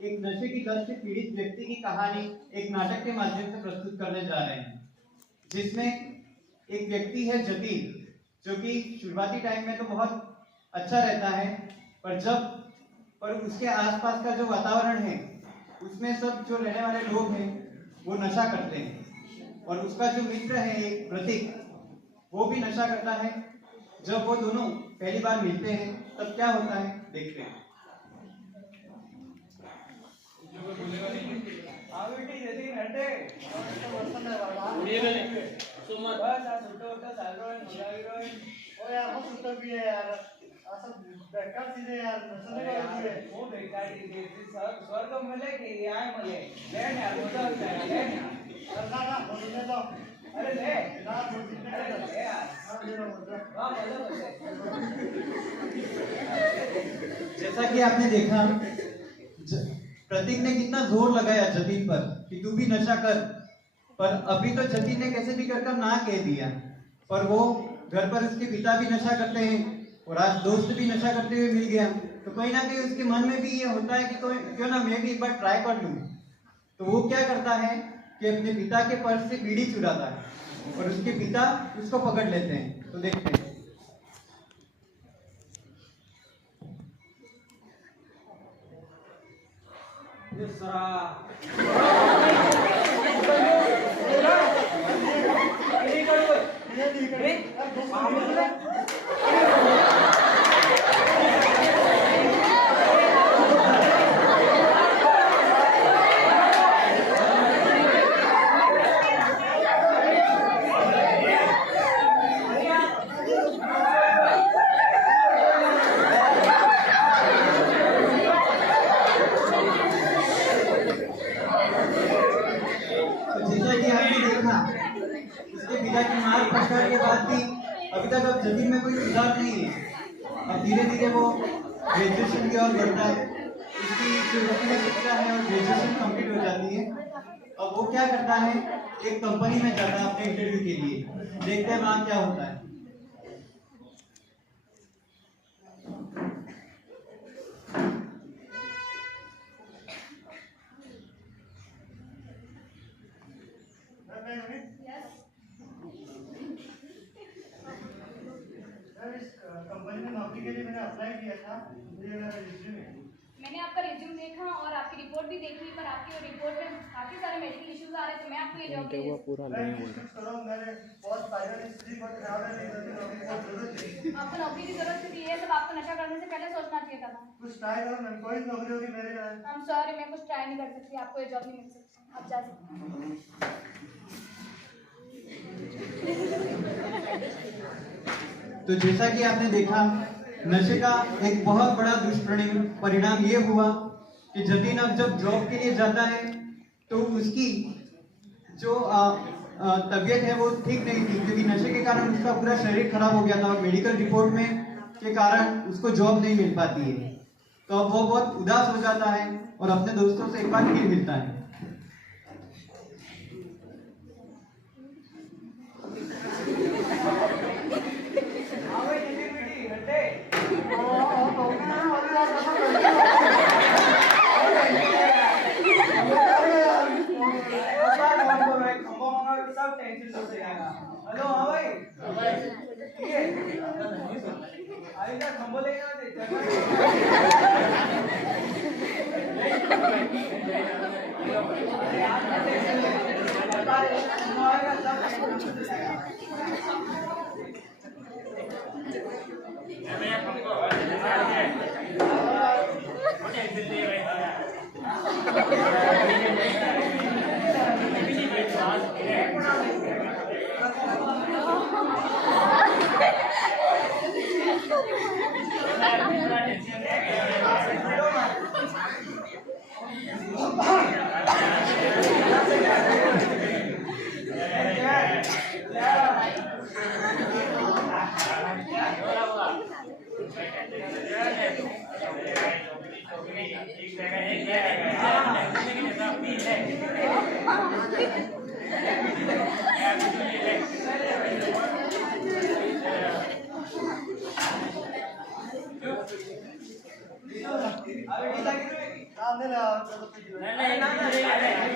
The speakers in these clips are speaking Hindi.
एक नशे की लत से पीड़ित व्यक्ति की कहानी एक नाटक के माध्यम से प्रस्तुत करने जा रहे हैं, जिसमें एक व्यक्ति है जतीन, जो कि शुरुआती टाइम में तो बहुत अच्छा रहता है, पर उसके आसपास का जो वातावरण है उसमें सब जो रहने वाले लोग हैं वो नशा करते हैं। और उसका जो मित्र है एक प्रतीक, वो भी नशा करता है। जब वो दोनों पहली बार मिलते हैं तब क्या होता है देखते हैं। स्वर्ग मिले कि न्याय मिले ले ना अरे ले जैसा कि आपने देखा, प्रतीक ने कितना जोर लगाया जतीन पर कि तू भी नशा कर, पर अभी तो जतीन ने कैसे भी कर ना कह दिया। पर वो घर पर उसके पिता भी नशा करते हैं और आज दोस्त भी नशा करते हुए मिल गया, तो कहीं ना कहीं उसके मन में भी ये होता है कि तो क्यों ना मैं भी एक बार ट्राई कर लूं। तो वो क्या करता है कि अपने पिता के पर्स से बीड़ी चुराता है और उसके पिता उसको पकड़ लेते हैं। तो देखते हैं। उसके पिता की मार फटकार के बाद भी अभी तक अब जतीन में कोई सुधार नहीं है। अब धीरे धीरे वो ग्रेजुएशन की ओर बढ़ता है। उसकी जो वकील शिक्षा है और ग्रेजुएशन कंप्लीट हो जाती है। अब वो क्या करता है, एक कंपनी में जाता है अपने इंटरव्यू के लिए। देखते हैं वहां क्या होता है। कंपनी में नौकरी के लिए मैंने अप्लाई किया था। मैंने आपका रिज्यूम देखा और आपकी रिपोर्ट भी देखी, पर आपकी रिपोर्ट में काफी सारे मेडिकल इश्यूज आ रहे थे। मैं आपको ये जॉब दे पूरा नहीं बोल मैंने बहुत फाइनल स्थिति बहुत खराब है, नौकरी बहुत जरूरत थी। आपको नौकरी की जरूरत थी, ये सब आपको नशा करने से पहले सोचना चाहिए था। कुछ ट्राई करो मैम, कोई नौकरी होगी मेरे लिए। आई एम सॉरी, मैं कुछ ट्राई नहीं कर सकती, आपको ये जॉब नहीं मिल सकती, आप जा सकते हैं। तो जैसा कि आपने देखा, नशे का एक बहुत बड़ा दुष्परिणाम ये हुआ कि जतीन अब जब जॉब के लिए जाता है तो उसकी जो तबीयत है वो ठीक नहीं थी, क्योंकि नशे के कारण उसका पूरा शरीर खराब हो गया था और मेडिकल रिपोर्ट में के कारण उसको जॉब नहीं मिल पाती है। तो अब वो बहुत उदास हो जाता है और अपने दोस्तों से एक बार फिर मिलता है। हेलो हाँ भाई ठीक है आइए खंबो लेके नाम ले ला यार ना नहीं ला लेव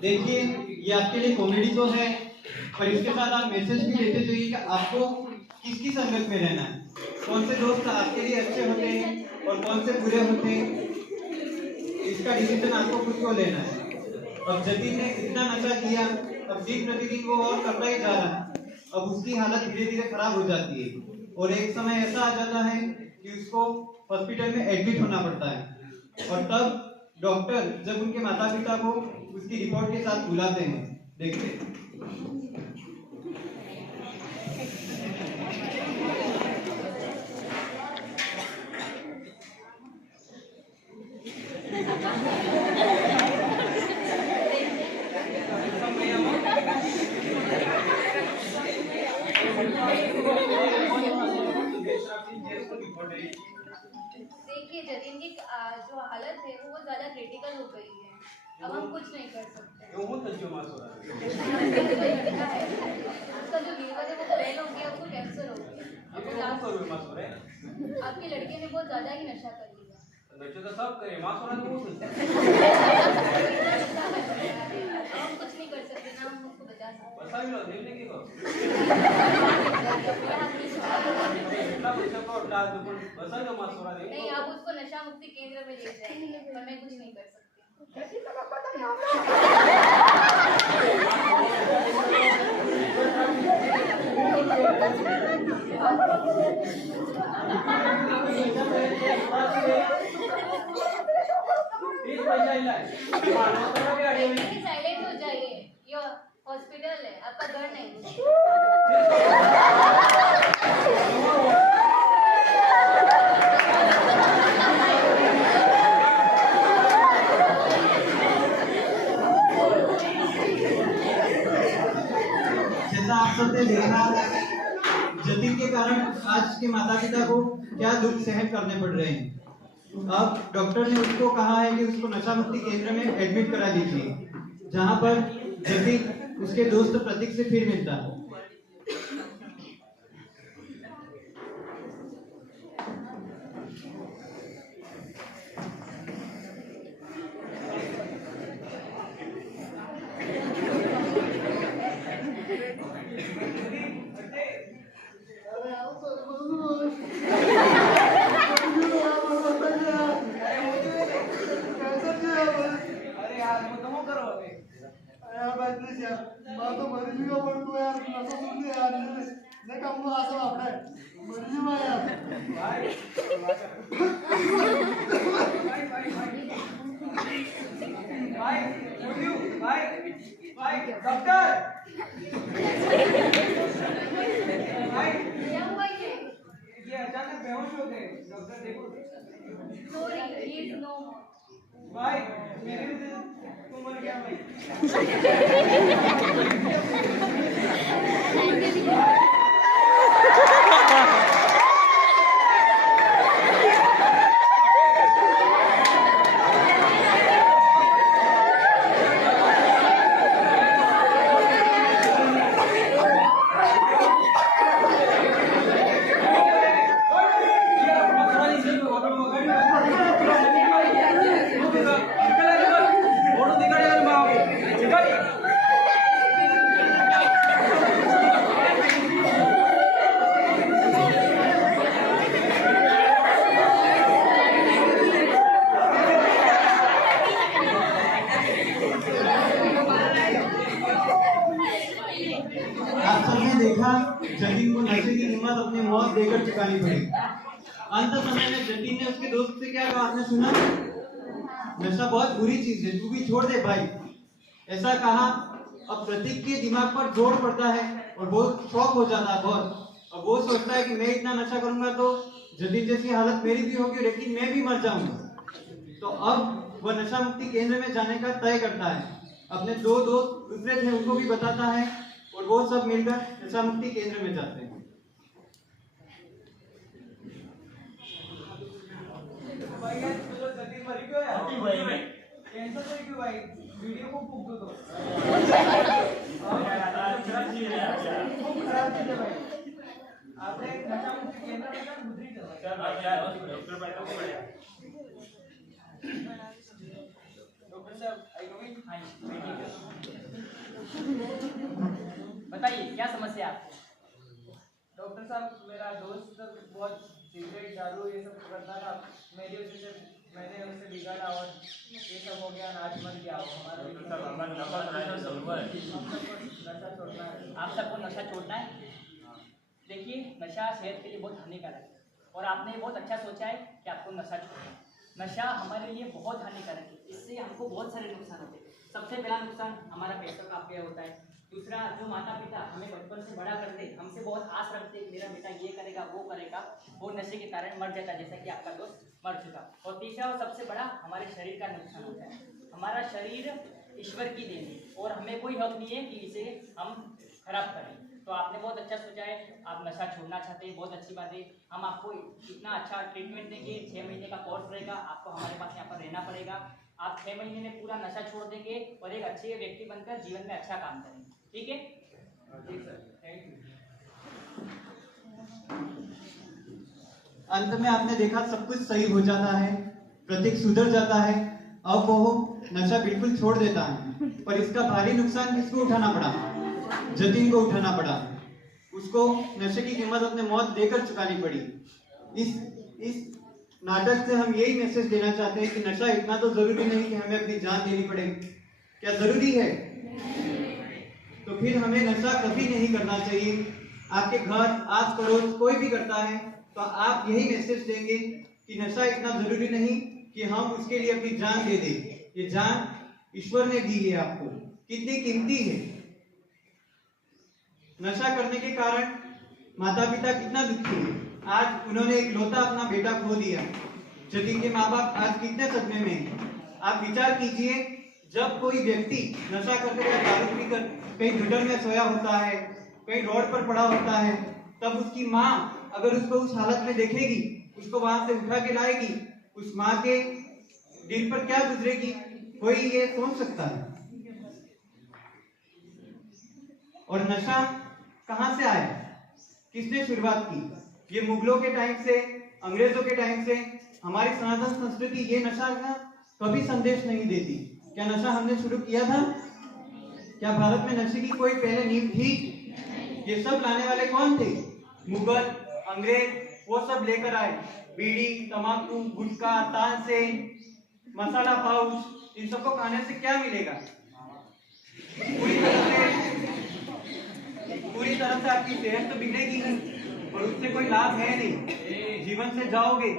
देखिए, ये आपके लिए कॉमेडी तो है, पर इसके साथ आप मैसेज भी लेते चाहिए कि आपको किसकी संगत में रहना है, कौन से दोस्त आपके लिए अच्छे होते हैं और कौन से बुरे होते हैं, इसका डिसीजन आपको खुद को लेना है। अब जतीन ने इतना नशा किया, अब दिन प्रतिदिन वो और करता ही जा रहा है, अब उसकी हालत धीरे धीरे खराब हो जाती है और एक समय ऐसा आ जाता है कि उसको हॉस्पिटल में एडमिट होना पड़ता है और तब डॉक्टर जब उनके माता पिता को उसकी रिपोर्ट के साथ बुलाते हैं, देखते हैं। देखिए जतिन की जो हालत है वो ज्यादा क्रिटिकल हो गई है, अब हम कुछ नहीं कर सकते। उसका जो लीवर है वो फेल हो गया, उसको कैंसर हो गया। आपके लड़के ने बहुत ज्यादा ही नशा कर लिया। हम कुछ नहीं कर सकते ना, हम उसको बचा सकते। नहीं, आप उसको नशा मुक्ति केंद्र में ले जाएंगे, पर मैं कुछ नहीं कर सकती। साइलेंट हो जाइए, ये हॉस्पिटल है, आपका घर नहीं। आप सबने देखा जतिन के कारण आज के माता पिता को क्या दुख सहन करने पड़ रहे हैं। अब डॉक्टर ने उसको कहा है कि उसको नशा मुक्ति केंद्र में एडमिट करा दीजिए, जहां पर जतिन उसके दोस्त प्रतीक से फिर मिलता है। अचानक बेहोश हो गए, डॉक्टर देखो। Sorry, he is no more. भाई मेरे भी तुम मर गया भाई। आप सबने देखा जतिन को नशे की कीमत अपनी मौत देकर चुकानी पड़ी। अंत समय में जतीन ने उसके दोस्त से क्या कहा, आपने सुना? नशा बहुत बुरी चीज है, तू भी छोड़ दे भाई, ऐसा कहा। अब प्रतीक के दिमाग पर जोर पड़ता है और बहुत शौक हो जाता है बहुत। अब वो सोचता है कि मैं इतना नशा करूंगा तो जतीन जैसी हालत मेरी भी होगी, लेकिन मैं भी मर जाऊंगा। तो अब वह नशा मुक्ति केंद्र में जाने का तय करता है। अपने दो दोस्त दूसरे थे उनको भी बताता है और वो सब मिलकर नशा मुक्ति केंद्र में जाते हैं। भाई यार चलो जल्दी मरी क्यों यार? कैंसर तो क्यों भाई? वीडियो को फूक दो तो। खूब खराब चीज है भाई। आपने नशा मुक्ति केंद्र में ना गुजरी डॉक्टर साहब आई नो मी। हाँ बताइए क्या समस्या है आपको? डॉक्टर साहब मेरा दोस्त बहुत सिगरेट दारू ये सब करता था, मेरी वजह से मैंने उससे बिगाड़ा और ये सब हो गया, आज मर गया। नशा छोड़ना है। आप सबको नशा छोड़ना है। देखिए नशा सेहत के लिए बहुत हानिकारक है और आपने बहुत अच्छा सोचा है कि आपको नशा छोड़ना है। नशा हमारे लिए बहुत हानिकारक है, इससे हमको बहुत सारे नुकसान होते हैं। सबसे पहला नुकसान हमारा पैसा का अपव्यय होता है। दूसरा, जो माता पिता हमें बचपन से बड़ा करते, हमसे बहुत आस रखते कि मेरा बेटा ये करेगा वो करेगा, वो नशे के कारण मर जाता, जैसा कि आपका दोस्त मर चुका। और तीसरा और सबसे बड़ा हमारे शरीर का नुकसान होता है। हमारा शरीर ईश्वर की देन है और हमें कोई हक नहीं है कि इसे हम खराब करें। तो आपने बहुत अच्छा सोचा है, आप नशा छोड़ना चाहते हैं, बहुत अच्छी बात है। हम आपको इतना अच्छा ट्रीटमेंट देंगे, 6 महीने का कोर्स रहेगा, आपको हमारे पास यहाँ पर रहना पड़ेगा। आप 6 महीने में पूरा नशा छोड़ देंगे और एक अच्छे व्यक्ति बनकर जीवन में अच्छा काम करेंगे, ठीक है? जी सर, थैंक यू। अंत में आपने देखा सब कुछ सही हो जाता है, प्रतीक सुधर जाता है। अब वो नशा बिल्कुल छोड़ देता है, पर इसका भारी नुकसान किसको उठाना पड़ा? जतीन को उठाना पड़ा। उसको नशे की कीमत अपने मौत देकर चुकानी पड़ी। इस नाटक से हम यही मैसेज देना चाहते हैं कि नशा इतना तो जरूरी नहीं कि हमें अपनी जान देनी पड़े। क्या जरूरी है? तो फिर हमें नशा कभी नहीं करना चाहिए। आपके घर आस पड़ोस कोई भी करता है तो आप यही मैसेज देंगे कि नशा इतना जरूरी नहीं कि हम उसके लिए अपनी जान दे दें। ये जान ईश्वर ने दी है आपको, कितनी कीमती है। नशा करने के कारण माता पिता कितना दुखी है। आज उन्होंने एक लौता अपना बेटा खो दिया। जतीन के माँ बाप आज कितने सदमे में हैं। आप विचार कीजिए, जब कोई व्यक्ति नशा करके या दारू पीकर कहीं गटर में सोया होता है, कहीं रोड पर पड़ा होता है, तब उसकी माँ अगर उसको उस हालत में देखेगी, उसको वहां से उठा के लाएगी, उस माँ के दिल पर क्या गुजरेगी, कोई ये सोच सकता है। और नशा कहां से आया? किसने शुरुआत की? ये मुगलों के टाइम से, अंग्रेजों के टाइम से। हमारी सनातन संस्कृति ये नशा का कभी संदेश नहीं देती। क्या नशा हमने शुरू किया था? क्या भारत में नशे की कोई पहले नींव थी? ये सब लाने वाले कौन थे? मुगल, अंग्रेज, वो सब लेकर आए। बीड़ी, तंबाकू, गुटखा, तानसेन, मसाला पाउच, इन सबको खाने से क्या मिलेगा? पूरी तरह से आपकी सेहत तो बिगड़ेगी ही और उससे कोई लाभ है नहीं। जीवन से जाओगे।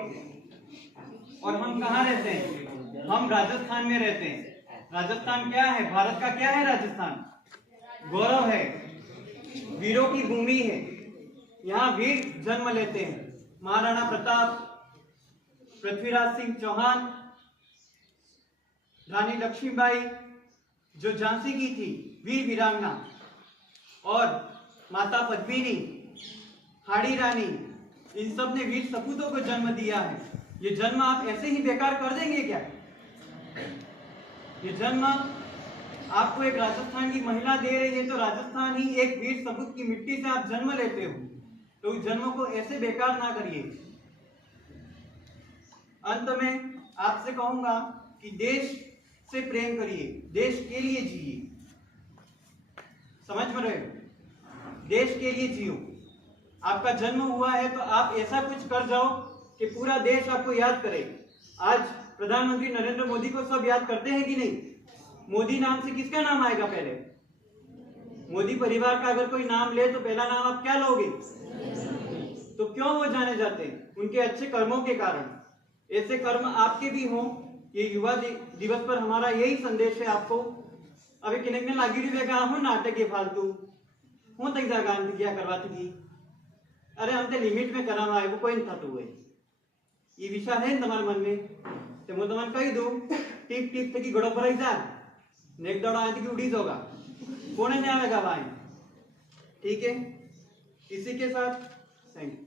और हम कहाँ रहते हैं? हम राजस्थान में रहते हैं। राजस्थान क्या है? भारत का क्या है राजस्थान? गौरव है, वीरों की भूमि है। यहाँ वीर जन्म लेते हैं। महाराणा प्रताप, पृथ्वीराज सिंह चौहान, रानी लक्ष्मीबाई जो झांसी की थी, वीर वीरांगना, और माता पद्मिनी, हाड़ी रानी, इन सब ने वीर सपूतों को जन्म दिया है। ये जन्म आप ऐसे ही बेकार कर देंगे क्या? ये जन्म आपको एक राजस्थान की महिला दे रही है, तो राजस्थान ही एक वीर सपूत की मिट्टी से आप जन्म लेते हो, तो इस जन्म को ऐसे बेकार ना करिए। अंत में आपसे कहूंगा कि देश से प्रेम करिए, देश के लिए जिए। समझ में रहे? देश के लिए जियो। आपका जन्म हुआ है तो आप ऐसा कुछ कर जाओ कि पूरा देश आपको याद करे। आज प्रधानमंत्री नरेंद्र मोदी को सब याद करते हैं कि नहीं? मोदी नाम से किसका नाम आएगा पहले? मोदी परिवार का अगर कोई नाम ले तो पहला नाम आप क्या लोगे? तो क्यों वो जाने जाते हैं? उनके अच्छे कर्मों के कारण। ऐसे कर्म आपके भी हों। ये युवा दिवस पर हमारा यही संदेश है आपको। अभी किन्ने लागी रही वेगा हूँ नाटक ये फालतू हूँ तक जगह क्या करवाती थी। अरे हम तो लिमिट में करा हुआ है वो कोई नहीं था तो हुए ये विचार है तुम्हारे मन में तो मैं तुम्हारे कही दूं टिप टिप तक गड़ो पर जा नेक दौड़ा आए कि उड़ी होगा कौन नहीं आएगा भाई। ठीक है इसी के साथ थैंक यू।